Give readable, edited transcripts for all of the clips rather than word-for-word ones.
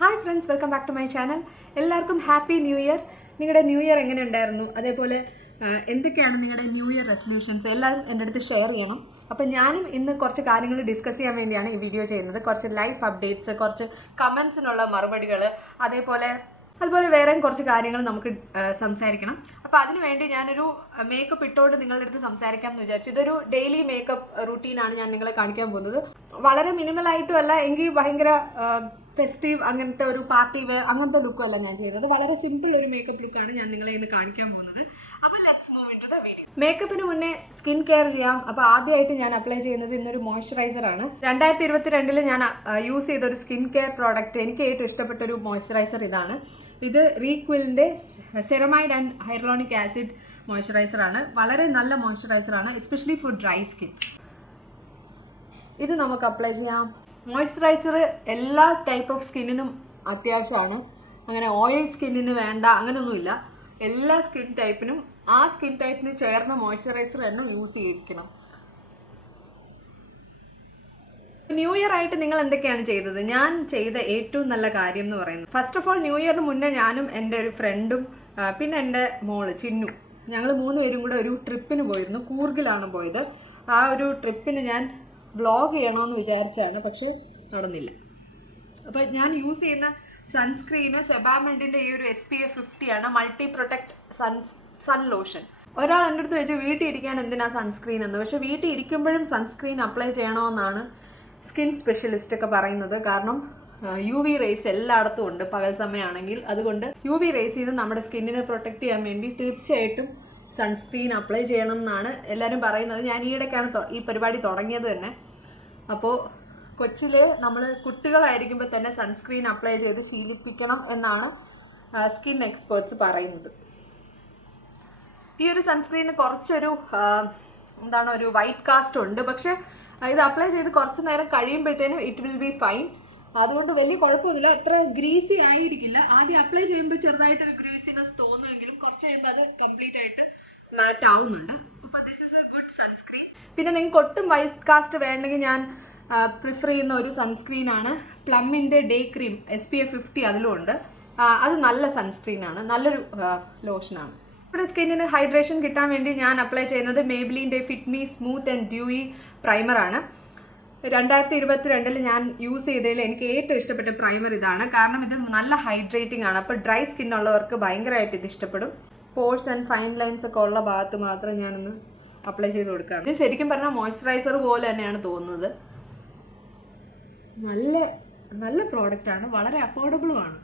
Hi friends, welcome back to my channel. എല്ലാവർക്കും happy new year. നിങ്ങളുടെ new year എങ്ങനെ ഉണ്ടായിരുന്നു? അതേപോലെ എന്തൊക്കെയാണ് നിങ്ങളുടെ ന്യൂ ഇയർ റെസൊല്യൂഷൻസ് എല്ലാവരും എൻ്റെ അടുത്ത് ഷെയർ ചെയ്യണം. അപ്പം ഞാനും ഇന്ന് കുറച്ച് കാര്യങ്ങൾ ഡിസ്കസ് ചെയ്യാൻ വേണ്ടിയാണ് ഈ വീഡിയോ ചെയ്യുന്നത്. കുറച്ച് ലൈഫ് അപ്ഡേറ്റ്സ്, കുറച്ച് കമൻസിനുള്ള മറുപടികൾ, അതേപോലെ വേറെയും കുറച്ച് കാര്യങ്ങൾ നമുക്ക് സംസാരിക്കണം. അപ്പോൾ അതിനുവേണ്ടി ഞാനൊരു മേക്കപ്പ് ഇട്ടുകൊണ്ട് നിങ്ങളുടെ അടുത്ത് സംസാരിക്കാം എന്ന് വിചാരിച്ചു. ഇതൊരു ഡെയിലി മേക്കപ്പ് റൂട്ടീനാണ് ഞാൻ നിങ്ങളെ കാണിക്കാൻ പോകുന്നത്. വളരെ മിനിമലായിട്ടും അല്ല, എങ്കിൽ ഭയങ്കര ഫെസ്റ്റീവ് അങ്ങനത്തെ ഒരു പാർട്ടി വെയർ അങ്ങനത്തെ ലുക്കും അല്ല ഞാൻ ചെയ്യുന്നത്. വളരെ സിമ്പിൾ ഒരു മേക്കപ്പ് ലുക്കാണ് ഞാൻ നിങ്ങളെ ഇന്ന് കാണിക്കാൻ പോകുന്നത്. അപ്പോൾ let's move into the video. മേക്കപ്പിന് മുന്നേ സ്കിൻ കെയർ ചെയ്യാം. അപ്പോൾ ആദ്യമായിട്ട് ഞാൻ അപ്ലൈ ചെയ്യുന്നത് ഇന്നൊരു മോയ്സ്ചറൈസറാണ്. 2022 ഞാൻ യൂസ് ചെയ്ത ഒരു സ്കിൻ കെയർ പ്രോഡക്റ്റ്, എനിക്ക് ഏറ്റവും ഇഷ്ടപ്പെട്ട ഒരു മോയ്സ്ചറൈസർ ഇതാണ്. ഇത് റീക്വിലിൻ്റെ സെറമൈഡ് ആൻഡ് ഹൈറോണിക് ആസിഡ് മോയ്സ്ചറൈസറാണ്. വളരെ നല്ല മോയ്സ്ചറൈസറാണ്, എസ്പെഷ്യലി ഫോർ ഡ്രൈ സ്കിൻ. ഇത് നമുക്ക് അപ്ലൈ ചെയ്യാം. മോയ്സ്ചറൈസർ എല്ലാ ടൈപ്പ് ഓഫ് സ്കിന്നിനും അത്യാവശ്യമാണ്. അങ്ങനെ ഓയിൽ സ്കിന്നിന് വേണ്ട അങ്ങനെയൊന്നുമില്ല. എല്ലാ സ്കിൻ ടൈപ്പിനും ആ സ്കിൻ ടൈപ്പിന് ചേർന്ന മോയ്സ്ചറൈസർ തന്നെ യൂസ് ചെയ്യിക്കണം. ന്യൂ ഇയർ ആയിട്ട് നിങ്ങൾ എന്തൊക്കെയാണ് ചെയ്തത്? ഞാൻ ചെയ്ത ഏറ്റവും നല്ല കാര്യം എന്ന് പറയുന്നത്, ഫസ്റ്റ് ഓഫ് ഓൾ ന്യൂ ഇയറിന് മുന്നേ ഞാനും എൻ്റെ ഒരു ഫ്രണ്ടും പിന്നെ എൻ്റെ മോള് ചിന്നു, ഞങ്ങൾ 3 പേരും കൂടെ ഒരു ട്രിപ്പിന് പോയിരുന്നു. കൂർഗിലാണ് പോയത്. ആ ഒരു ട്രിപ്പിന് ഞാൻ വ്ളോഗ് ചെയ്യണമെന്ന് വിചാരിച്ചാണ്, പക്ഷെ നടന്നില്ല. അപ്പോൾ ഞാൻ യൂസ് ചെയ്യുന്ന സൺസ്ക്രീന് സെബാമെൻറ്റിൻ്റെ ഈ ഒരു SPF 50 ആണ്, മൾട്ടി പ്രൊട്ടക്ട് സൺ ലോഷൻ. ഒരാൾ എൻ്റെ അടുത്ത് വെച്ച് വീട്ടിൽ ഇരിക്കാൻ എന്തിനാ സൺസ്ക്രീൻ എന്ന്. പക്ഷെ വീട്ടിൽ ഇരിക്കുമ്പോഴും സൺസ്ക്രീൻ അപ്ലൈ ചെയ്യണമെന്നാണ് സ്കിൻ സ്പെഷ്യലിസ്റ്റ് ഒക്കെ പറയുന്നത്. കാരണം UV റേസ് എല്ലായിടത്തും ഉണ്ട് പകൽ സമയമാണെങ്കിൽ. അതുകൊണ്ട് UV റേസിൽ നിന്ന് നമ്മുടെ സ്കിന്നിനെ പ്രൊട്ടക്ട് ചെയ്യാൻ വേണ്ടി തീർച്ചയായിട്ടും സൺസ്ക്രീൻ അപ്ലൈ ചെയ്യണം എന്നാണ് എല്ലാവരും പറയുന്നത്. ഞാൻ ഈയിടയ്ക്കാണ് ഈ പരിപാടി തുടങ്ങിയത് തന്നെ. അപ്പോൾ കൊച്ചിൽ നമ്മൾ കുട്ടികളായിരിക്കുമ്പോൾ തന്നെ സൺസ്ക്രീൻ അപ്ലൈ ചെയ്ത് ശീലിപ്പിക്കണം എന്നാണ് സ്കിൻ എക്സ്പേർട്സ് പറയുന്നത്. ഈ ഒരു സൺസ്ക്രീന് കുറച്ചൊരു ഒരു വൈറ്റ് കാസ്റ്റ് ഉണ്ട്. പക്ഷെ ഇത് അപ്ലൈ ചെയ്ത് കുറച്ച് നേരം കഴിയുമ്പോഴത്തേനും ഇറ്റ് വിൽ ബി ഫൈൻ. അതുകൊണ്ട് വലിയ കുഴപ്പമൊന്നുമില്ല. അത്ര ഗ്രീസി ആയിരിക്കില്ല. ആദ്യം അപ്ലൈ ചെയ്യുമ്പോൾ ചെറുതായിട്ടൊരു ഗ്രീസിനെസ് തോന്നുമെങ്കിലും കുറച്ച് കഴിയുമ്പോൾ അത് കംപ്ലീറ്റ് ആയിട്ട് മാറ്റ് ആവുന്നുണ്ട്. അപ്പോൾ this is A good sunscreen. പിന്നെ നിങ്ങൾക്ക് ഒട്ടും വൈറ്റ് കാസ്റ്റ് വേണമെങ്കിൽ ഞാൻ പ്രിഫർ ചെയ്യുന്ന ഒരു സൺസ്ക്രീനാണ് പ്ലമ്മിൻ്റെ ഡേ ക്രീം SPF 50. അതിലും ഉണ്ട്. അത് നല്ല സൺസ്ക്രീനാണ്, നല്ലൊരു ലോഷനാണ്. ഇവിടെ സ്കിന്നിന് ഹൈഡ്രേഷൻ കിട്ടാൻ വേണ്ടി ഞാൻ അപ്ലൈ ചെയ്യുന്നത് മേബ്ലിൻ്റെ fit me smooth and dewy പ്രൈമറാണ്. 2022 ഞാൻ യൂസ് ചെയ്തതിൽ എനിക്ക് ഏറ്റവും ഇഷ്ടപ്പെട്ട പ്രൈമർ ഇതാണ്. കാരണം ഇത് നല്ല ഹൈഡ്രേറ്റിംഗ് ആണ്. അപ്പോൾ ഡ്രൈ സ്കിന്നുള്ളവർക്ക് ഭയങ്കരമായിട്ട് ഇത് ഇഷ്ടപ്പെടും. പോർസ് ആൻഡ് ഫൈൻ ലൈൻസ് ഒക്കെ ഉള്ള ഭാഗത്ത് മാത്രം ഞാനൊന്ന് അപ്ലൈ ചെയ്ത് കൊടുക്കുകയാണ്. ഇത് ശരിക്കും പറഞ്ഞാൽ മോയ്സ്ചറൈസർ പോലെ തന്നെയാണ് തോന്നുന്നത്. നല്ല പ്രോഡക്റ്റാണ്, വളരെ അഫോർഡബിളുമാണ്.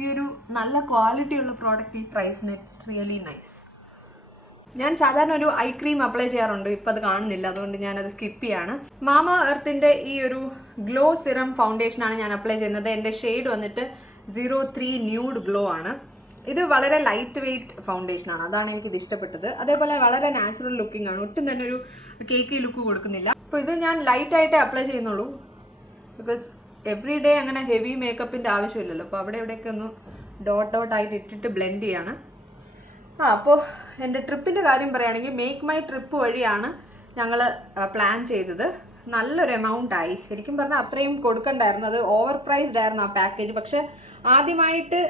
ഈ ഒരു നല്ല ക്വാളിറ്റിയുള്ള പ്രോഡക്റ്റ് ഈ പ്രൈസിന് ഇറ്റ്സ് റിയലി നൈസ്. ഞാൻ സാധാരണ ഒരു ഐ ക്രീം അപ്ലൈ ചെയ്യാറുണ്ട്. ഇപ്പം അത് കാണുന്നില്ല, അതുകൊണ്ട് ഞാനത് സ്കിപ്പ് ചെയ്യാണ്. മാമ എർത്തിൻ്റെ ഈ ഒരു ഗ്ലോ സിറം ഫൗണ്ടേഷനാണ് ഞാൻ അപ്ലൈ ചെയ്യുന്നത്. എൻ്റെ ഷെയ്ഡ് വന്നിട്ട് 03 ന്യൂഡ് ഗ്ലോ ആണ്. ഇത് വളരെ ലൈറ്റ് വെയ്റ്റ് ഫൗണ്ടേഷനാണ്, അതാണ് എനിക്കിത് ഇഷ്ടപ്പെട്ടത്. അതേപോലെ വളരെ നാച്ചുറൽ ലുക്കിംഗ് ആണ്, ഒട്ടും തന്നെ ഒരു കേക്കി ലുക്ക് കൊടുക്കുന്നില്ല. അപ്പോൾ ഇത് ഞാൻ ലൈറ്റായിട്ടേ അപ്ലൈ ചെയ്യുന്നുള്ളൂ. ബിക്കോസ് എവറി ഡേ അങ്ങനെ ഹെവി മേക്കപ്പിൻ്റെ ആവശ്യമില്ലല്ലോ. അപ്പോൾ അവിടെ ഇവിടെയൊക്കെ ഒന്ന് ഡോട്ട് ആയിട്ട് ഇട്ടിട്ട് ബ്ലെൻഡ് ചെയ്യാണ്. അപ്പോൾ എൻ്റെ ട്രിപ്പിൻ്റെ കാര്യം പറയുകയാണെങ്കിൽ മേക്ക് മൈ ട്രിപ്പ് വഴിയാണ് ഞങ്ങൾ പ്ലാൻ ചെയ്തത്. നല്ലൊരു എമൗണ്ട് ആയി. ശരിക്കും പറഞ്ഞാൽ അത്രയും കൊടുക്കണ്ടായിരുന്നു. അത് ഓവർ പ്രൈസ്ഡ് ആയിരുന്നു ആ പാക്കേജ്. പക്ഷെ ആദ്യമായിട്ട്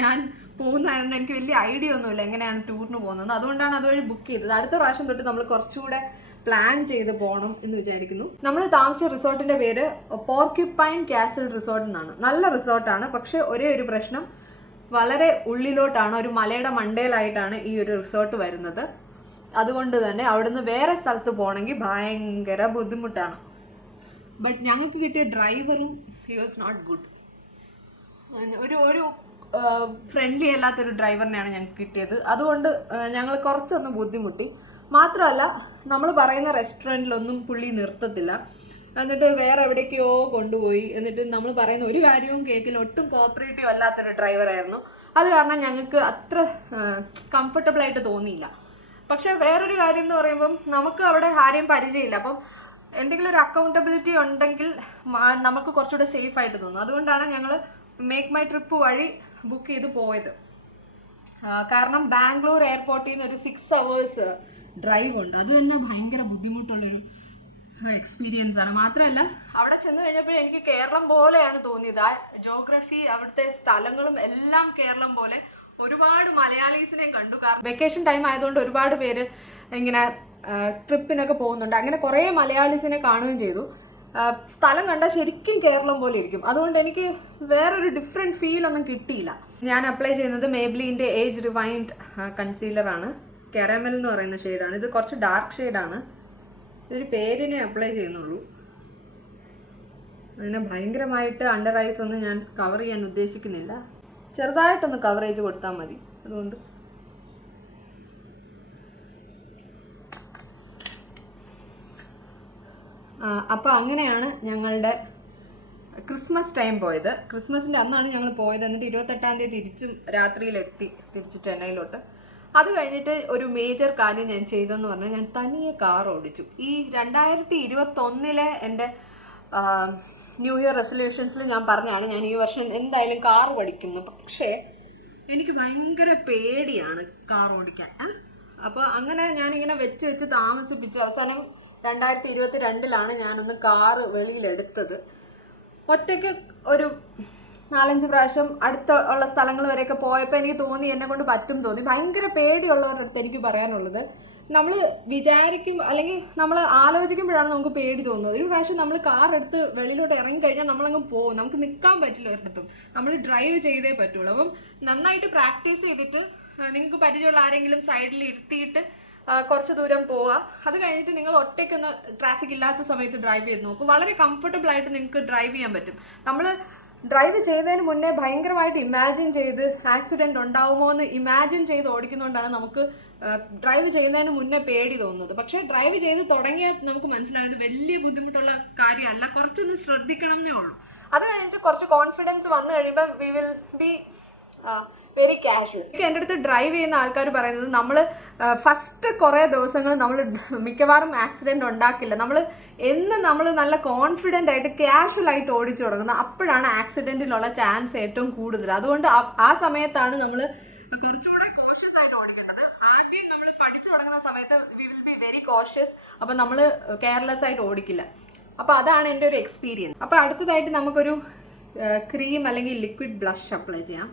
ഞാൻ പോകുന്നതായിരുന്നു, എനിക്ക് വലിയ ഐഡിയ ഒന്നുമില്ല എങ്ങനെയാണ് ടൂറിന് പോകുന്നത്. അതുകൊണ്ടാണ് അതുവഴി ബുക്ക് ചെയ്തത്. അടുത്ത പ്രാവശ്യം തൊട്ട് നമ്മൾ കുറച്ചുകൂടെ പ്ലാൻ ചെയ്ത് പോകണം എന്ന് വിചാരിക്കുന്നു. നമ്മൾ താമസിച്ച റിസോർട്ടിൻ്റെ പേര് പോർക്യുപൈൻ കാസിൽ റിസോർട്ട് എന്നാണ്. നല്ല റിസോർട്ടാണ്. പക്ഷെ ഒരേ ഒരു പ്രശ്നം, വളരെ ഉള്ളിലോട്ടാണ്, ഒരു മലയുടെ മണ്ടയിലായിട്ടാണ് ഈ ഒരു റിസോർട്ട് വരുന്നത്. അതുകൊണ്ട് തന്നെ അവിടുന്ന് വേറെ സ്ഥലത്ത് പോകണമെങ്കിൽ ഭയങ്കര ബുദ്ധിമുട്ടാണ്. ബട്ട് ഞങ്ങൾക്ക് കിട്ടിയ ഡ്രൈവറും ഹി വാസ് നോട്ട് ഗുഡ്. ഒരു ഫ്രണ്ട്ലി അല്ലാത്തൊരു ഡ്രൈവറിനെയാണ് ഞങ്ങൾക്ക് കിട്ടിയത്. അതുകൊണ്ട് ഞങ്ങൾ കുറച്ചൊന്ന് ബുദ്ധിമുട്ടി. മാത്രമല്ല, നമ്മൾ പറയുന്ന റെസ്റ്റോറൻറ്റിലൊന്നും പുള്ളി നിർത്തത്തില്ല. എന്നിട്ട് വേറെ എവിടേക്കോ കൊണ്ടുപോയി. എന്നിട്ട് നമ്മൾ പറയുന്ന ഒരു കാര്യവും കേൾക്കില്ല. ഒട്ടും കോപ്പറേറ്റീവ് അല്ലാത്തൊരു ഡ്രൈവറായിരുന്നു. അത് കാരണം ഞങ്ങൾക്ക് അത്ര കംഫർട്ടബിളായിട്ട് തോന്നിയില്ല. പക്ഷെ വേറൊരു കാര്യം എന്ന് പറയുമ്പം നമുക്ക് അവിടെ ആരെയും പരിചയമില്ല. അപ്പം എന്തെങ്കിലും ഒരു അക്കൗണ്ടബിലിറ്റി ഉണ്ടെങ്കിൽ നമുക്ക് കുറച്ചുകൂടെ സേഫ് ആയിട്ട് തോന്നും. അതുകൊണ്ടാണ് ഞങ്ങൾ മേക്ക് മൈ ട്രിപ്പ് വഴി ബുക്ക് ചെയ്ത് പോയത്. കാരണം ബാംഗ്ലൂർ എയർപോർട്ടിൽ നിന്ന് ഒരു 6 hours ഡ്രൈവ് ഉണ്ട്. അത് തന്നെ ഭയങ്കര ബുദ്ധിമുട്ടുള്ളൊരു എക്സ്പീരിയൻസ് ആണ്. മാത്രമല്ല അവിടെ ചെന്ന് കഴിഞ്ഞപ്പോൾ എനിക്ക് കേരളം പോലെയാണ് തോന്നിയത്. ആ ജോഗ്രഫി, അവിടുത്തെ സ്ഥലങ്ങളും എല്ലാം കേരളം പോലെ. ഒരുപാട് മലയാളീസിനെയും കണ്ടു. കാരണം വെക്കേഷൻ ടൈം ആയതുകൊണ്ട് ഒരുപാട് പേര് ഇങ്ങനെ ട്രിപ്പിനൊക്കെ പോകുന്നുണ്ട്. അങ്ങനെ കുറേ മലയാളീസിനെ കാണുകയും ചെയ്തു. സ്ഥലം കണ്ടാൽ ശരിക്കും കേരളം പോലെ ഇരിക്കും. അതുകൊണ്ട് എനിക്ക് വേറൊരു ഡിഫറെൻറ്റ് ഫീൽ ഒന്നും കിട്ടിയില്ല. ഞാൻ അപ്ലൈ ചെയ്യുന്നത് മേബ്ലിൻ്റെ ഏജ് റിവൈൻഡ് കൺസീലറാണ്. കാരമൽ എന്ന് പറയുന്ന ഷെയ്ഡാണ്. ഇത് കുറച്ച് ഡാർക്ക് ഷെയ്ഡാണ്. ഇതൊരു പേരിനെ അപ്ലൈ ചെയ്യുന്നുള്ളൂ. അങ്ങനെ ഭയങ്കരമായിട്ട് അണ്ടർ ഐസ് ഒന്നും ഞാൻ കവർ ചെയ്യാൻ ഉദ്ദേശിക്കുന്നില്ല. ചെറുതായിട്ടൊന്ന് കവറേജ് കൊടുത്താൽ മതി. അതുകൊണ്ട് അപ്പോൾ അങ്ങനെയാണ് ഞങ്ങളുടെ ക്രിസ്മസ് ടൈം പോയത്. ക്രിസ്മസിൻ്റെ അന്നാണ് ഞങ്ങൾ പോയത്. എന്നിട്ട് 28-ാം തീയതി തിരിച്ചും രാത്രിയിലെത്തി തിരിച്ച് ചെന്നൈയിലോട്ട്. അത് കഴിഞ്ഞിട്ട് ഒരു മേജർ കാര്യം ഞാൻ ചെയ്തെന്ന് പറഞ്ഞാൽ ഞാൻ തനിയെ കാർ ഓടിച്ചു. ഈ 2021 എൻ്റെ ന്യൂ ഇയർ റെസൊല്യൂഷൻസിൽ ഞാൻ പറഞ്ഞാണ് ഞാൻ ഈ വർഷം എന്തായാലും കാർ പഠിക്കുന്നു. പക്ഷേ എനിക്ക് ഭയങ്കര പേടിയാണ് കാർ ഓടിക്കാൻ. അപ്പോൾ അങ്ങനെ ഞാനിങ്ങനെ വെച്ച് താമസിപ്പിച്ച് അവസാനം 2022 ഞാനൊന്ന് കാറ് വെളിയിലെടുത്തത്. ഒറ്റയ്ക്ക് ഒരു 4-5 പ്രാവശ്യം അടുത്തുള്ള സ്ഥലങ്ങൾ വരെയൊക്കെ പോയപ്പോൾ എനിക്ക് തോന്നി എന്നെ കൊണ്ട് പറ്റും തോന്നി. ഭയങ്കര പേടിയുള്ളവരുടെ അടുത്ത് എനിക്ക് പറയാനുള്ളത്, നമ്മൾ വിചാരിക്കും അല്ലെങ്കിൽ നമ്മൾ ആലോചിക്കുമ്പോഴാണ് നമുക്ക് പേടി തോന്നുന്നത്. ഒരു പ്രാവശ്യം നമ്മൾ കാർ എടുത്ത് വെളിയിലോട്ട് ഇറങ്ങിക്കഴിഞ്ഞാൽ നമ്മളങ്ങ് പോകും. നമുക്ക് നിൽക്കാൻ പറ്റില്ല ഒരിടത്തും. നമ്മൾ ഡ്രൈവ് ചെയ്തേ പറ്റുള്ളൂ. അപ്പം നന്നായിട്ട് പ്രാക്ടീസ് ചെയ്തിട്ട് നിങ്ങൾക്ക് പരിചയമുള്ള ആരെങ്കിലും സൈഡിൽ ഇരുത്തിയിട്ട് കുറച്ച് ദൂരം പോവുക. അത് കഴിഞ്ഞിട്ട് നിങ്ങൾ ഒറ്റയ്ക്കൊന്ന് ട്രാഫിക് ഇല്ലാത്ത സമയത്ത് ഡ്രൈവ് ചെയ്ത് നോക്കും. വളരെ കംഫർട്ടബിൾ ആയിട്ട് നിങ്ങൾക്ക് ഡ്രൈവ് ചെയ്യാൻ പറ്റും. നമ്മൾ ഡ്രൈവ് ചെയ്തതിന് മുന്നേ ഭയങ്കരമായിട്ട് ഇമാജിൻ ചെയ്ത് ആക്സിഡൻറ്റ് ഉണ്ടാവുമോ എന്ന് ഇമാജിൻ ചെയ്ത് ഓടിക്കുന്നതുകൊണ്ടാണ് നമുക്ക് ഡ്രൈവ് ചെയ്യുന്നതിന് മുന്നേ പേടി തോന്നുന്നത്. പക്ഷേ ഡ്രൈവ് ചെയ്ത് തുടങ്ങിയാൽ നമുക്ക് മനസ്സിലാകുന്നത് വലിയ ബുദ്ധിമുട്ടുള്ള കാര്യമല്ല. കുറച്ചൊന്ന് ശ്രദ്ധിക്കണം എന്നേ ഉള്ളൂ. അത് കഴിഞ്ഞിട്ട് കുറച്ച് കോൺഫിഡൻസ് വന്നു കഴിയുമ്പോൾ we will be very casual. എൻ്റെ അടുത്ത് ഡ്രൈവ് ചെയ്യുന്ന ആൾക്കാർ പറയുന്നത് നമ്മൾ ഫസ്റ്റ് കുറേ ദിവസങ്ങൾ നമ്മൾ മിക്കവാറും ആക്സിഡൻറ്റ് ഉണ്ടാക്കില്ല. നമ്മൾ നല്ല കോൺഫിഡൻ്റ് ആയിട്ട് കാഷ്വൽ ആയിട്ട് ഓടിച്ചു തുടങ്ങുന്നത്. അപ്പോഴാണ് ആക്സിഡൻറ്റിനുള്ള ചാൻസ് ഏറ്റവും കൂടുതൽ. അതുകൊണ്ട് ആ സമയത്താണ് നമ്മൾ കുറച്ചുകൂടെ കോഷ്യസ് ആയിട്ട് ഓടിക്കേണ്ടത്. ആദ്യം നമ്മൾ പഠിച്ചു തുടങ്ങുന്ന സമയത്ത് we will be very cautious. അപ്പം നമ്മൾ കെയർലെസ് ആയിട്ട് ഓടിക്കില്ല. അപ്പോൾ അതാണ് എൻ്റെ ഒരു എക്സ്പീരിയൻസ്. അപ്പോൾ അടുത്തതായിട്ട് നമുക്കൊരു ക്രീം അല്ലെങ്കിൽ ലിക്വിഡ് ബ്ലഷ് അപ്ലൈ ചെയ്യാം.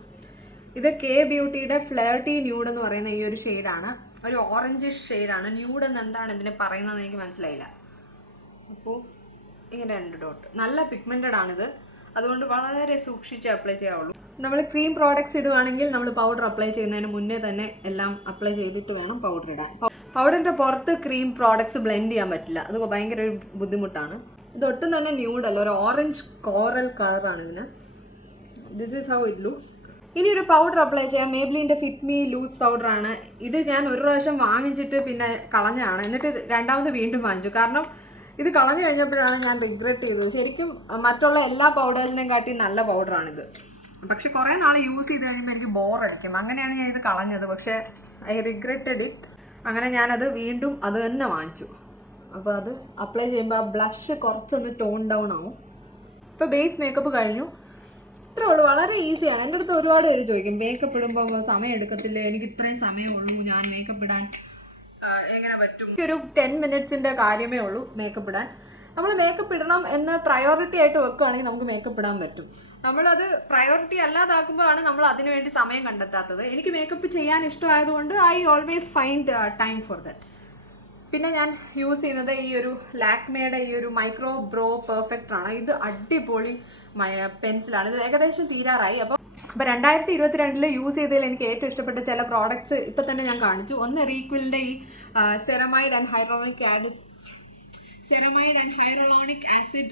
ഇത് കെ ബ്യൂട്ടിയുടെ ഫ്ലേർട്ടി ന്യൂഡ് എന്ന് പറയുന്ന ഈ ഒരു ഷെയ്ഡാണ്. ഒരു ഓറഞ്ചിഷ് ഷെയ്ഡാണ്. ന്യൂഡ് എന്ന് എന്താണ് ഇതിനെ പറയുന്നതെന്ന് എനിക്ക് മനസ്സിലായില്ല. അപ്പോൾ ഇങ്ങനെ 2 ഡോട്ട്. നല്ല പിഗ്മെൻറ്റഡ് ആണിത്. അതുകൊണ്ട് വളരെ സൂക്ഷിച്ച് അപ്ലൈ ചെയ്യാവുള്ളൂ. നമ്മൾ ക്രീം പ്രോഡക്ട്സ് ഇടുകയാണെങ്കിൽ നമ്മൾ പൗഡർ അപ്ലൈ ചെയ്യുന്നതിന് മുന്നേ തന്നെ എല്ലാം അപ്ലൈ ചെയ്തിട്ട് വേണം പൗഡർ ഇടാൻ. പൗഡറിൻ്റെ പുറത്ത് ക്രീം പ്രോഡക്ട്സ് ബ്ലെൻഡ് ചെയ്യാൻ പറ്റില്ല. അത് ഭയങ്കര ഒരു ബുദ്ധിമുട്ടാണ്. ഇതൊട്ടും തന്നെ ന്യൂഡല്ല, ഒരു ഓറഞ്ച് കോറൽ കളറാണ് ഇതിന്. This is how it looks. ഇനി ഒരു പൗഡർ അപ്ലൈ ചെയ്യാം. മേബ്ലിൻ്റെ ഫിറ്റ് മീ ലൂസ് പൗഡറാണ് ഇത്. ഞാൻ ഒരു പ്രാവശ്യം വാങ്ങിച്ചിട്ട് പിന്നെ കളഞ്ഞതാണ്. എന്നിട്ട് രണ്ടാമത് വീണ്ടും വാങ്ങിച്ചു. കാരണം ഇത് കളഞ്ഞു കഴിഞ്ഞപ്പോഴാണ് ഞാൻ റിഗ്രറ്റ് ചെയ്തത്. ശരിക്കും മറ്റുള്ള എല്ലാ പൗഡേഴ്സിനെയും കാട്ടി നല്ല പൗഡറാണിത്. പക്ഷെ കുറേ നാൾ യൂസ് ചെയ്ത് കഴിയുമ്പോൾ എനിക്ക് ബോറടിക്കും. അങ്ങനെയാണ് ഞാൻ ഇത് കളഞ്ഞത്. പക്ഷേ ഐ റിഗ്രറ്റഡ് ഇറ്റ്. അങ്ങനെ ഞാനത് വീണ്ടും അത് തന്നെ വാങ്ങിച്ചു. അപ്പോൾ അത് അപ്ലൈ ചെയ്യുമ്പോൾ ആ ബ്ലഷ് കുറച്ചൊന്ന് ടോൺ ഡൗൺ ആവും. ഇപ്പോൾ ബേസ് മേക്കപ്പ് കഴിഞ്ഞു. ഇത്രേ ഉള്ളൂ. വളരെ ഈസിയാണ്. എൻ്റെ അടുത്ത് ഒരുപാട് പേര് ചോദിക്കും മേക്കപ്പ് ഇടുമ്പോൾ സമയം എടുക്കത്തില്ല, എനിക്ക് ഇത്രയും സമയമുള്ളൂ, ഞാൻ മേക്കപ്പ് ഇടാൻ എങ്ങനെ പറ്റും? ഒരു 10 മിനിറ്റ്സിൻ്റെ കാര്യമേ ഉള്ളൂ മേക്കപ്പ് ഇടാൻ. നമ്മൾ മേക്കപ്പ് ഇടണം എന്ന് പ്രയോറിറ്റി ആയിട്ട് വെക്കുകയാണെങ്കിൽ നമുക്ക് മേക്കപ്പ് ഇടാൻ പറ്റും. നമ്മളത് പ്രയോറിറ്റി അല്ലാതാക്കുമ്പോഴാണ് നമ്മൾ അതിനു വേണ്ടി സമയം കണ്ടെത്താത്തത്. എനിക്ക് മേക്കപ്പ് ചെയ്യാൻ ഇഷ്ടമായതുകൊണ്ട് I always find time for that. പിന്നെ ഞാൻ യൂസ് ചെയ്യുന്നത് ഈ ഒരു ലാക്മേയുടെ ഈ ഒരു മൈക്രോ ബ്രോ പെർഫെക്റ്റ് ആണ്. ഇത് അടിപൊളി പെൻസിലാണ്. ഇത് ഏകദേശം തീരാറായി. അപ്പോൾ 2022 യൂസ് ചെയ്തതിൽ എനിക്ക് ഏറ്റവും ഇഷ്ടപ്പെട്ട ചില പ്രോഡക്ട്സ് ഇപ്പം തന്നെ ഞാൻ കാണിച്ചു. ഒന്ന് റീക്വിലിൻ്റെ ഈ സെറമൈഡ് ആൻഡ് ഹൈറോളോണിക് ആസിഡ്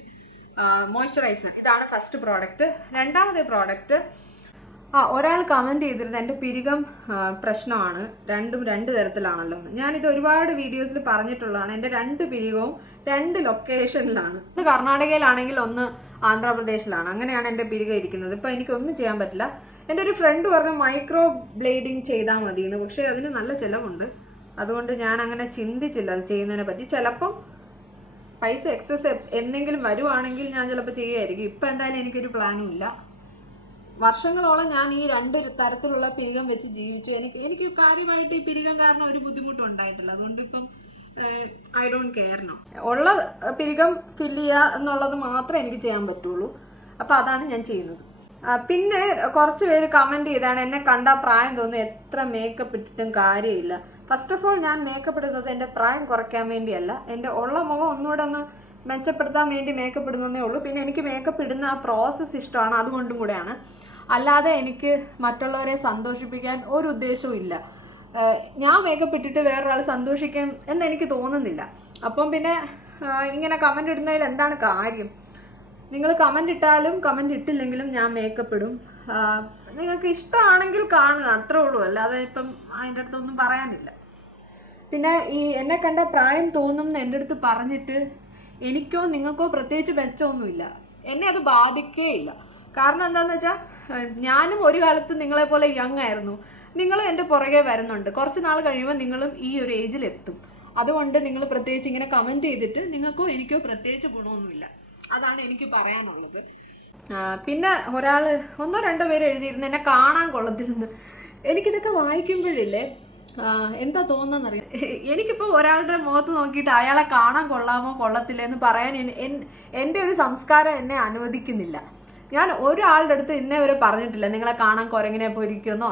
മോയ്സ്ചറൈസർ. ഇതാണ് ഫസ്റ്റ് പ്രോഡക്റ്റ്. രണ്ടാമത്തെ പ്രോഡക്റ്റ് ഒരാൾ കമൻറ്റ് ചെയ്തിരുന്നത് എൻ്റെ പിരികം പ്രശ്നമാണ്, രണ്ടും 2 തരത്തിലാണല്ലോ. ഞാനിത് ഒരുപാട് വീഡിയോസിൽ പറഞ്ഞിട്ടുള്ളതാണ്. എൻ്റെ 2 പിരികവും 2 ലൊക്കേഷനിലാണ്. ഒന്ന് കർണാടകയിലാണെങ്കിൽ ഒന്ന് ആന്ധ്രാപ്രദേശിലാണ്. അങ്ങനെയാണ് എൻ്റെ പിരിക ഇരിക്കുന്നത്. ഇപ്പോൾ എനിക്കൊന്നും ചെയ്യാൻ പറ്റില്ല. എൻ്റെ ഒരു ഫ്രണ്ട് പറഞ്ഞു മൈക്രോ ബ്ലേഡിങ് ചെയ്താൽ മതിയെന്ന്. പക്ഷേ അതിന് നല്ല ചിലവുണ്ട്. അതുകൊണ്ട് ഞാൻ അങ്ങനെ ചിന്തിച്ചില്ല അത് ചെയ്യുന്നതിനെ പറ്റി. ചിലപ്പം പൈസ എക്സസ് എന്തെങ്കിലും വരുവാണെങ്കിൽ ഞാൻ ചിലപ്പോൾ ചെയ്യുമായിരിക്കും. ഇപ്പം എന്തായാലും എനിക്കൊരു പ്ലാനും ഇല്ല. വർഷങ്ങളോളം ഞാൻ ഈ 2 തരത്തിലുള്ള പിരികം വെച്ച് ജീവിച്ചു. എനിക്ക് കാര്യമായിട്ട് ഈ പിരികം കാരണം ഒരു ബുദ്ധിമുട്ടും ഉണ്ടായിട്ടില്ല. അതുകൊണ്ട് ഇപ്പം ഐ ഡോണ്ട് കെയർ നോ. ഉള്ള പിരികം ഫില്ല് ചെയ്യുക എന്നുള്ളത് മാത്രമേ എനിക്ക് ചെയ്യാൻ പറ്റുള്ളൂ. അപ്പോൾ അതാണ് ഞാൻ ചെയ്യുന്നത്. പിന്നെ കുറച്ച് പേര് കമൻറ്റ് ചെയ്താണ് എന്നെ കണ്ടാൽ പ്രായം തോന്നുന്നു, എത്ര മേക്കപ്പ് ഇട്ടിട്ടും കാര്യമില്ല. ഫസ്റ്റ് ഓഫ് ഓൾ ഞാൻ മേക്കപ്പ് ഇടുന്നത് എൻ്റെ പ്രായം കുറയ്ക്കാൻ വേണ്ടിയല്ല, എൻ്റെ ഉള്ള മുഖം ഒന്നുകൂടെ ഒന്ന് മെച്ചപ്പെടുത്താൻ വേണ്ടി മേക്കപ്പ് ഇടുന്നതേ ഉള്ളൂ. പിന്നെ എനിക്ക് മേക്കപ്പ് ഇടുന്ന ആ പ്രോസസ്സ് ഇഷ്ടമാണ്, അതുകൊണ്ടും കൂടെയാണ്. അല്ലാതെ എനിക്ക് മറ്റുള്ളവരെ സന്തോഷിപ്പിക്കാൻ ഒരു ഉദ്ദേശവും ഇല്ല. ഞാൻ മേക്കപ്പ് ഇട്ടിട്ട് വേറൊരാൾ സന്തോഷിക്കാൻ എന്നെനിക്ക് തോന്നുന്നില്ല. അപ്പം പിന്നെ ഇങ്ങനെ കമൻറ്റ് ഇടുന്നതിൽ എന്താണ് കാര്യം? നിങ്ങൾ കമൻറ്റ് ഇട്ടാലും കമൻറ്റ് ഇട്ടില്ലെങ്കിലും ഞാൻ മേക്കപ്പ് ഇടും. നിങ്ങൾക്ക് ഇഷ്ടമാണെങ്കിൽ കാണുക, അത്രേ ഉള്ളൂ. അല്ലാതെ ഇപ്പം അതിൻ്റെ അടുത്തൊന്നും പറയാനില്ല. പിന്നെ ഈ എന്നെ കണ്ട പ്രായം തോന്നും എന്ന് എൻ്റെ അടുത്ത് പറഞ്ഞിട്ട് എനിക്കോ നിങ്ങൾക്കോ പ്രത്യേകിച്ച് മെച്ചമൊന്നുമില്ല. എന്നെ അത് ബാധിക്കേയില്ല. കാരണം എന്താണെന്ന് വെച്ചാൽ ഞാനും ഒരു കാലത്ത് നിങ്ങളെപ്പോലെ യങ് ആയിരുന്നു. നിങ്ങളും എൻ്റെ പുറകെ വരുന്നുണ്ട്. കുറച്ച് നാൾ കഴിയുമ്പോൾ നിങ്ങളും ഈ ഒരു ഏജിലെത്തും. അതുകൊണ്ട് നിങ്ങൾ പ്രത്യേകിച്ച് ഇങ്ങനെ കമൻറ്റ് ചെയ്തിട്ട് നിങ്ങൾക്കോ എനിക്കോ പ്രത്യേകിച്ച് ഗുണമൊന്നുമില്ല. അതാണ് എനിക്ക് പറയാനുള്ളത്. പിന്നെ ഒരാൾ 1-2 പേര് എഴുതിയിരുന്നു എന്നെ കാണാൻ കൊള്ളത്തില്ലെന്ന്. എനിക്കിതൊക്കെ വായിക്കുമ്പോഴില്ലേ എന്താ തോന്നുന്നറിയാം. എനിക്കിപ്പോൾ ഒരാളുടെ മുഖത്ത് നോക്കിയിട്ട് അയാളെ കാണാൻ കൊള്ളാമോ കൊള്ളത്തില്ല എന്ന് പറയാൻ എൻ്റെ ഒരു സംസ്കാരം എന്നെ അനുവദിക്കുന്നില്ല. ഞാൻ ഒരാളുടെ അടുത്ത് ഇന്നേ വരെ പറഞ്ഞിട്ടില്ല നിങ്ങളെ കാണാൻ കുരങ്ങിനെ പോയിരിക്കുമെന്നോ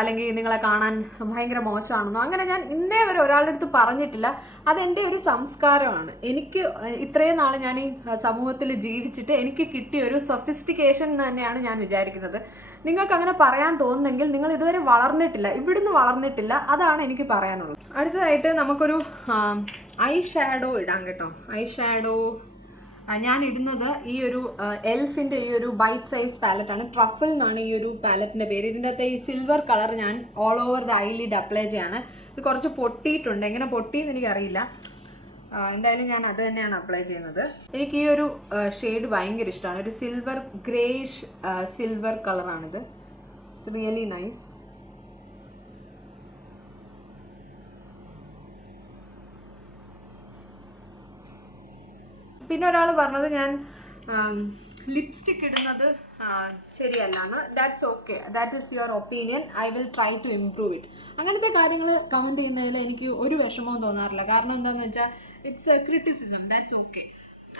അല്ലെങ്കിൽ നിങ്ങളെ കാണാൻ ഭയങ്കര മോശമാണെന്നോ. അങ്ങനെ ഞാൻ ഇന്നേ വരെ ഒരാളുടെ അടുത്ത് പറഞ്ഞിട്ടില്ല. അതെൻ്റെ ഒരു സംസ്കാരമാണ്. എനിക്ക് ഇത്രയും നാൾ ഞാൻ ഈ സമൂഹത്തിൽ ജീവിച്ചിട്ട് എനിക്ക് കിട്ടിയ ഒരു സൊഫിസ്റ്റിക്കേഷൻ തന്നെയാണ് ഞാൻ വിചാരിക്കുന്നത്. നിങ്ങൾക്ക് അങ്ങനെ പറയാൻ തോന്നുന്നെങ്കിൽ നിങ്ങൾ ഇതുവരെ വളർന്നിട്ടില്ല, ഇവിടുന്ന് വളർന്നിട്ടില്ല. അതാണ് എനിക്ക് പറയാനുള്ളത്. അടുത്തതായിട്ട് നമുക്കൊരു ഐ ഷാഡോ ഇടാം കേട്ടോ. ഐ ഷാഡോ ഞാൻ ഇടുന്നത് ഈ ഒരു എൽഫിൻ്റെ ഈ ഒരു ബൈറ്റ് സൈസ് പാലറ്റാണ്. ട്രഫിൾ എന്നാണ് ഈ ഒരു പാലറ്റിൻ്റെ പേര്. ഇതിൻ്റെ അകത്ത് ഈ സിൽവർ കളർ ഞാൻ all over the eyelid apply ചെയ്യാണ്. ഇത് കുറച്ച് പൊട്ടിയിട്ടുണ്ട്, എങ്ങനെ പൊട്ടിയെന്ന് എനിക്കറിയില്ല. എന്തായാലും ഞാൻ അത് തന്നെയാണ് അപ്ലൈ ചെയ്യുന്നത്. എനിക്ക് ഈ ഒരു ഷെയ്ഡ് ഭയങ്കര ഇഷ്ടമാണ്. ഒരു സിൽവർ ഗ്രേഷ് സിൽവർ കളറാണിത്. It's really nice. പിന്നെ ഒരാൾ പറഞ്ഞത് ഞാൻ ലിപ്സ്റ്റിക് ഇടുന്നത് ശരിയല്ലാന്ന്. That's okay, that is your opinion. I will try to improve it. അങ്ങനത്തെ കാര്യങ്ങൾ കമൻറ്റ് ചെയ്യുന്നതിൽ എനിക്ക് ഒരു വിഷമവും തോന്നാറില്ല. കാരണം എന്താണെന്ന് വെച്ചാൽ it's A criticism, that's okay.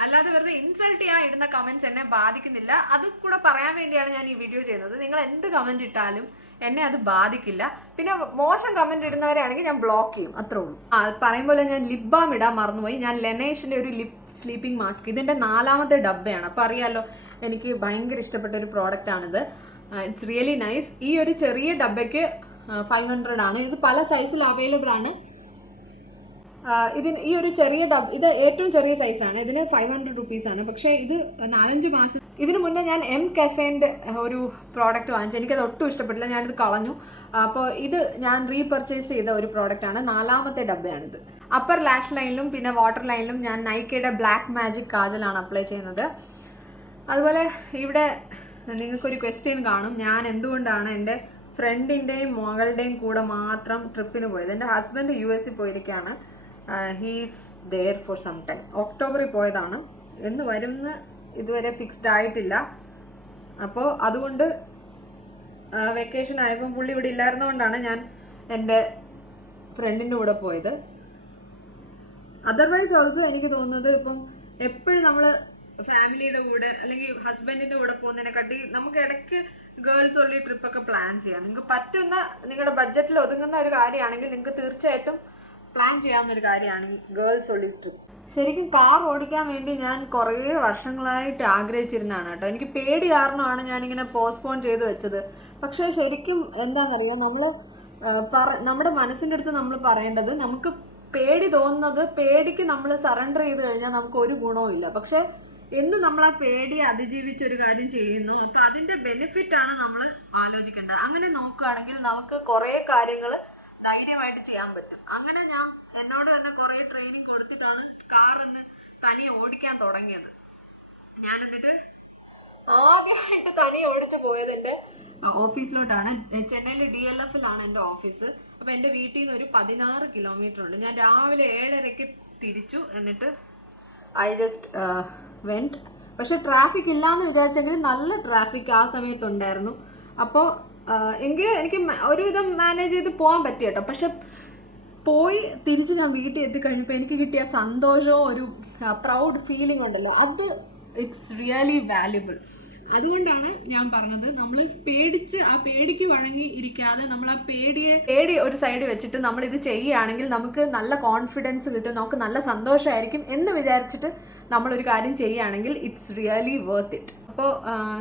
അല്ലാതെ വെറുതെ ഇൻസൾട്ട് ചെയ്യാൻ ഇടുന്ന കമൻറ്റ്സ് എന്നെ ബാധിക്കുന്നില്ല. അത് കൂടെ പറയാൻ വേണ്ടിയാണ് ഞാൻ ഈ വീഡിയോ ചെയ്യുന്നത്. നിങ്ങൾ എന്ത് കമൻറ്റ് ഇട്ടാലും എന്നെ അത് ബാധിക്കില്ല. പിന്നെ മോശം കമൻറ്റ് ഇടുന്നവരെയാണെങ്കിൽ ഞാൻ ബ്ലോക്ക് ചെയ്യും, അത്രേ ഉള്ളൂ. പറയുമ്പോൾ ഞാൻ ലിപ് ബാം ഇടാൻ മറന്നുപോയി. ഞാൻ ലെനേഷിൻ്റെ ഒരു ലിപ് സ്ലീപ്പിംഗ് മാസ്ക്, ഇതിൻ്റെ 4ാമത്തെ ഡബ്ബയാണ്. അപ്പോൾ അറിയാമല്ലോ, എനിക്ക് ഭയങ്കര ഇഷ്ടപ്പെട്ട ഒരു പ്രോഡക്റ്റാണിത്. It's really nice. ഈ ഒരു ചെറിയ ഡബ്ബയ്ക്ക് 500 ആണ്. ഇത് പല സൈസിൽ അവൈലബിൾ ആണ്. ഇതിന് ഈ ഒരു ചെറിയ ഇത് ഏറ്റവും ചെറിയ സൈസാണ്. ഇതിന് 500 റുപ്പീസാണ്. പക്ഷേ ഇത് 4-5 മാസം ഇതിനു മുന്നേ ഞാൻ എം കഫേൻ്റെ ഒരു പ്രോഡക്റ്റ് വാങ്ങിച്ചു. എനിക്കത് ഒട്ടും ഇഷ്ടപ്പെട്ടില്ല, ഞാനിത് കളഞ്ഞു. അപ്പോൾ ഇത് ഞാൻ റീപർച്ചേസ് ചെയ്ത ഒരു പ്രോഡക്റ്റാണ്. 4ാമത്തെ ഡബ്ബയാണിത്. അപ്പർ ലാഷ് ലൈനിലും പിന്നെ വാട്ടർ ലൈനിലും ഞാൻ നൈക്കയുടെ ബ്ലാക്ക് മാജിക് കാജലാണ് അപ്ലൈ ചെയ്യുന്നത്. അതുപോലെ ഇവിടെ നിങ്ങൾക്കൊരു ക്വസ്റ്റ്യൻ കാണും, ഞാൻ എന്തുകൊണ്ടാണ് എൻ്റെ ഫ്രണ്ടിൻ്റെയും മകളുടെയും കൂടെ മാത്രം ട്രിപ്പിന് പോയത്. എൻ്റെ ഹസ്ബൻഡ് US പോയിരിക്കുകയാണ്. He's there for some time. ഒക്ടോബറിൽ പോയതാണ്. എന്ന് വരുമെന്ന് ഇതുവരെ ഫിക്സ്ഡ് ആയിട്ടില്ല. അപ്പോൾ അതുകൊണ്ട് വെക്കേഷൻ ആയപ്പം പുള്ളി ഇവിടെ ഇല്ലായിരുന്നതുകൊണ്ടാണ് ഞാൻ എൻ്റെ ഫ്രണ്ടിൻ്റെ കൂടെ പോയത്. അതർവൈസ് ഓൾസോ എനിക്ക് തോന്നുന്നത് ഇപ്പം എപ്പോഴും നമ്മൾ ഫാമിലിയുടെ കൂടെ അല്ലെങ്കിൽ ഹസ്ബൻഡിൻ്റെ കൂടെ പോകുന്നതിനെക്കാട്ടി നമുക്ക് ഇടയ്ക്ക് ഗേൾസ് ഉള്ളി ട്രിപ്പൊക്കെ പ്ലാൻ ചെയ്യാം. നിങ്ങൾക്ക് പറ്റുന്ന നിങ്ങളുടെ ബഡ്ജറ്റിൽ ഒതുങ്ങുന്ന ഒരു കാര്യമാണെങ്കിൽ നിങ്ങൾക്ക് തീർച്ചയായിട്ടും പ്ലാൻ ചെയ്യാവുന്ന ഒരു കാര്യമാണ് ഈ ഗേൾസ് ഉള്ളി ട്രിപ്പ്. ശരിക്കും കാർ ഓടിക്കാൻ വേണ്ടി ഞാൻ കുറേ വർഷങ്ങളായിട്ട് ആഗ്രഹിച്ചിരുന്നതാണ് കേട്ടോ. എനിക്ക് പേടി കാരണമാണ് ഞാനിങ്ങനെ പോസ്റ്റ്പോൺ ചെയ്ത് വെച്ചത്. പക്ഷേ ശരിക്കും എന്താണെന്നറിയോ, നമ്മുടെ മനസ്സിൻ്റെ അടുത്ത് നമ്മൾ പറയേണ്ടത്, നമുക്ക് പേടി തോന്നുന്നത്, പേടിക്ക് നമ്മൾ സറണ്ടർ ചെയ്ത് കഴിഞ്ഞാൽ നമുക്ക് ഒരു ഗുണവും ഇല്ല. പക്ഷെ എന്ന് നമ്മൾ ആ പേടിയെ അതിജീവിച്ചൊരു കാര്യം ചെയ്യുന്നു, അപ്പം അതിൻ്റെ ബെനിഫിറ്റാണ് നമ്മൾ ആലോചിക്കേണ്ടത്. അങ്ങനെ നോക്കുകയാണെങ്കിൽ നമുക്ക് കുറേ കാര്യങ്ങൾ ധൈര്യമായിട്ട് ചെയ്യാൻ പറ്റും. അങ്ങനെ ഞാൻ എന്നോട് തന്നെ കുറേ ട്രെയിനിങ് കൊടുത്തിട്ടാണ് കാർ ഒന്ന് തനിയെ ഓടിക്കാൻ തുടങ്ങിയത്. ഞാൻ എന്നിട്ട് ആദ്യമായിട്ട് തനിയെ ഓടിച്ചു പോയത് എൻ്റെ ഓഫീസിലോട്ടാണ്. ചെന്നൈയിൽ DLFലാണ് എൻ്റെ ഓഫീസ്. അപ്പോൾ എൻ്റെ വീട്ടിൽ നിന്ന് ഒരു 16 കിലോമീറ്റർ ഉണ്ട്. ഞാൻ രാവിലെ 7:30 തിരിച്ചു. എന്നിട്ട് ഐ ജസ്റ്റ് വെൻറ്റ്. പക്ഷെ ട്രാഫിക് ഇല്ലയെന്ന് വിചാരിച്ചെങ്കിൽ നല്ല ട്രാഫിക് ആ സമയത്തുണ്ടായിരുന്നു. അപ്പോൾ എങ്കിലും എനിക്ക് ഒരുവിധം മാനേജ് ചെയ്ത് പോകാൻ പറ്റി കേട്ടോ. പക്ഷെ പോയി തിരിച്ച് ഞാൻ വീട്ടിൽ എത്തിക്കഴിഞ്ഞപ്പോൾ എനിക്ക് കിട്ടിയ സന്തോഷവും ഒരു പ്രൗഡ് ഫീലിംഗ് ഉണ്ടല്ലോ, അത് ഇറ്റ്സ് റിയലി വാല്യുബിൾ. അതുകൊണ്ടാണ് ഞാൻ പറഞ്ഞത്, നമ്മൾ ആ പേടിക്ക് വഴങ്ങി ഇരിക്കാതെ നമ്മൾ ആ പേടി ഒരു സൈഡ് വെച്ചിട്ട് നമ്മൾ ഇത് ചെയ്യുകയാണെങ്കിൽ നമുക്ക് നല്ല കോൺഫിഡൻസ് കിട്ടും, നമുക്ക് നല്ല സന്തോഷമായിരിക്കും എന്ന് വിചാരിച്ചിട്ട് നമ്മളൊരു കാര്യം ചെയ്യുകയാണെങ്കിൽ ഇറ്റ്സ് റിയലി വർത്ത് ഇറ്റ്. അപ്പോൾ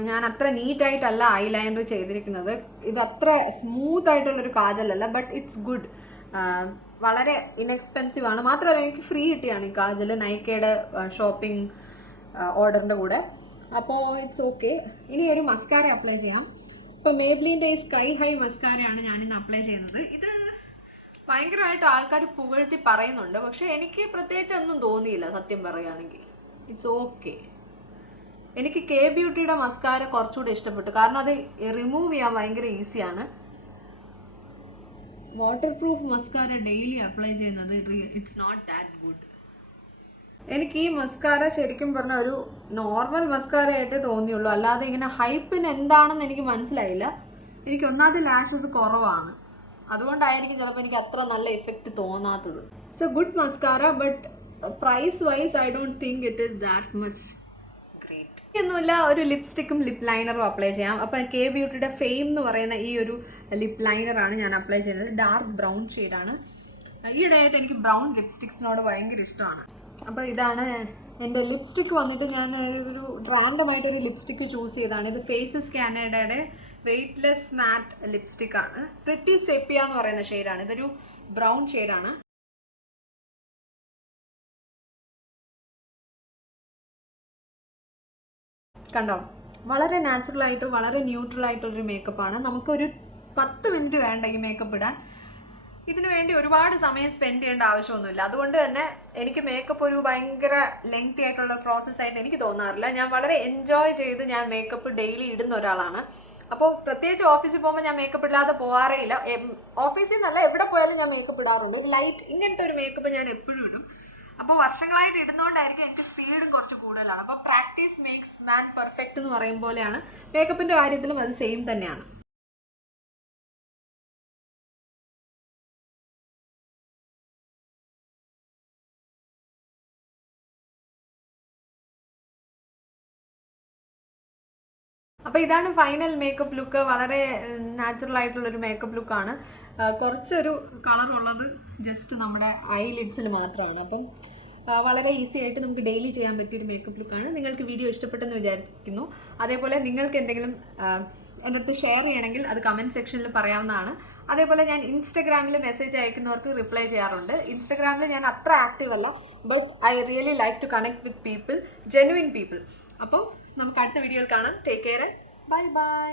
ഞാൻ അത്ര നീറ്റായിട്ടല്ല ഐലൈനർ ചെയ്തിരിക്കുന്നത്, ഇത് അത്ര സ്മൂത്ത് ആയിട്ടുള്ളൊരു കാജലല്ല, ബട്ട് ഇറ്റ്സ് ഗുഡ്. വളരെ ഇൻഎക്സ്പെൻസീവ് ആണ്. മാത്രമല്ല എനിക്ക് ഫ്രീ കിട്ടിയാണ് ഈ കാജൽ നൈക്കയുടെ ഷോപ്പിംഗ് ഓർഡറിൻ്റെ കൂടെ. അപ്പോൾ ഇറ്റ്സ് ഓക്കെ. ഇനി ഒരു മസ്കാര അപ്ലൈ ചെയ്യാം. ഇപ്പോൾ മേബ്ലിൻ്റെ ഈ സ്കൈ ഹൈ മസ്കാരയാണ് ഞാനിന്ന് അപ്ലൈ ചെയ്യുന്നത്. ഇത് ഭയങ്കരമായിട്ട് ആൾക്കാർ പുകഴ്ത്തി പറയുന്നുണ്ട്, പക്ഷെ എനിക്ക് പ്രത്യേകിച്ച് ഒന്നും തോന്നിയില്ല സത്യം പറയുകയാണെങ്കിൽ. It's okay. എനിക്ക് കെ ബ്യൂട്ടിയുടെ മസ്കാര കുറച്ചുകൂടി ഇഷ്ടപ്പെട്ടു, കാരണം അത് റിമൂവ് ചെയ്യാൻ ഭയങ്കര ഈസിയാണ്. Water proof mascara daily apply ചെയ്യുന്നത് ഇറ്റ്സ് നോട്ട് ദാറ്റ് ഗുഡ്. എനിക്ക് ഈ മസ്കാര ശരിക്കും പറഞ്ഞാൽ ഒരു നോർമൽ മസ്കാര ആയിട്ടേ തോന്നിയുള്ളൂ, അല്ലാതെ ഇങ്ങനെ ഹൈപ്പിന് എന്താണെന്ന് എനിക്ക് മനസ്സിലായില്ല. എനിക്ക് ഒന്നാമത് ലാഷസ് കുറവാണ്, അതുകൊണ്ടായിരിക്കും ചിലപ്പോൾ എനിക്ക് അത്ര നല്ല എഫക്റ്റ് തോന്നാത്തത്. So good mascara, but price wise I don't think it is that much great. ഒന്നുമില്ല, ഒരു ലിപ്സ്റ്റിക്കും ലിപ് ലൈനറും അപ്ലൈ ചെയ്യാം. അപ്പം കെ ബ്യൂട്ടിയുടെ ഫെയിം എന്ന് പറയുന്ന ഈ ഒരു ലിപ് ലൈനറാണ് ഞാൻ അപ്ലൈ ചെയ്യുന്നത്. ഡാർക്ക് ബ്രൗൺ ഷെയ്ഡാണ്. ഈയിടെയായിട്ട് എനിക്ക് ബ്രൗൺ ലിപ്സ്റ്റിക്സിനോട് ഭയങ്കര ഇഷ്ടമാണ്. അപ്പോൾ ഇതാണ് എൻ്റെ ലിപ്സ്റ്റിക്ക്. വന്നിട്ട് ഞാൻ ഒരു റാൻഡമായിട്ടൊരു ലിപ്സ്റ്റിക്ക് ചൂസ് ചെയ്തതാണ്. ഇത് ഫേസസ് കാനഡയുടെ വെയ്റ്റ്ലെസ് മാറ്റ് ലിപ്സ്റ്റിക്കാണ്. പ്രിറ്റി സെപ്പിയ എന്ന് പറയുന്ന ഷെയ്ഡാണ്. ഇതൊരു ബ്രൗൺ ഷെയ്ഡാണ്. കണ്ടോ, വളരെ നാച്ചുറൽ ആയിട്ട് വളരെ ന്യൂട്രൽ ആയിട്ടൊരു മേക്കപ്പാണ്. നമുക്കൊരു 10 മിനിറ്റ് വേണ്ട ഈ മേക്കപ്പ് ഇടാൻ. ഇതിനു വേണ്ടി ഒരുപാട് സമയം സ്പെൻഡ് ചെയ്യേണ്ട ആവശ്യമൊന്നുമില്ല. അതുകൊണ്ട് തന്നെ എനിക്ക് മേക്കപ്പ് ഒരു ഭയങ്കര ലെങ്തി ആയിട്ടുള്ള പ്രോസസ്സായിട്ട് എനിക്ക് തോന്നാറില്ല. ഞാൻ വളരെ എൻജോയ് ചെയ്ത് ഞാൻ മേക്കപ്പ് ഡെയിലി ഇടുന്ന ഒരാളാണ്. അപ്പോൾ പ്രത്യേകിച്ച് ഓഫീസിൽ പോകുമ്പോൾ ഞാൻ മേക്കപ്പ് ഇടാതെ പോകാറേ ഇല്ല. ഓഫീസിൽ നിന്നല്ല, എവിടെ പോയാലും ഞാൻ മേക്കപ്പ് ഇടാറുണ്ട്. ലൈറ്റ് ഇങ്ങനത്തെ ഒരു മേക്കപ്പ് ഞാൻ എപ്പോഴും ഇടും. അപ്പോൾ വർഷങ്ങളായിട്ട് ഇടുന്നതുകൊണ്ടായിരിക്കും എനിക്ക് സ്പീഡും കുറച്ച് കൂടുതലാണ്. അപ്പോൾ പ്രാക്ടീസ് മേക്സ് മാൻ പെർഫെക്റ്റ് എന്ന് പറയും പോലെയാണ് മേക്കപ്പിൻ്റെ കാര്യത്തിലും അത് സെയിം തന്നെയാണ്. അപ്പോൾ ഇതാണ് ഫൈനൽ മേക്കപ്പ് ലുക്ക്. വളരെ നാച്ചുറൽ ആയിട്ടുള്ളൊരു മേക്കപ്പ് ലുക്കാണ്. കുറച്ചൊരു കളറുള്ളത് ജസ്റ്റ് നമ്മുടെ ഐ ലിഡ്സിൽ മാത്രമാണ്. അപ്പം വളരെ ഈസി ആയിട്ട് നമുക്ക് ഡെയിലി ചെയ്യാൻ പറ്റിയൊരു മേക്കപ്പ് ലുക്കാണ്. നിങ്ങൾക്ക് വീഡിയോ ഇഷ്ടപ്പെട്ടെന്ന് വിചാരിക്കുന്നു. അതേപോലെ നിങ്ങൾക്ക് എന്തെങ്കിലും എൻ്റെ അടുത്ത് ഷെയർ ചെയ്യണമെങ്കിൽ അത് കമൻറ്റ് സെക്ഷനിൽ പറയാവുന്നതാണ്. അതേപോലെ ഞാൻ ഇൻസ്റ്റഗ്രാമിൽ മെസ്സേജ് അയക്കുന്നവർക്ക് റിപ്ലൈ ചെയ്യാറുണ്ട്. ഇൻസ്റ്റഗ്രാമിൽ ഞാൻ അത്ര ആക്റ്റീവ് അല്ല, but I really like to connect with people, genuine people. അപ്പോൾ നമുക്ക് അടുത്ത വീഡിയോയിൽ കാണാം. Take care, bye by.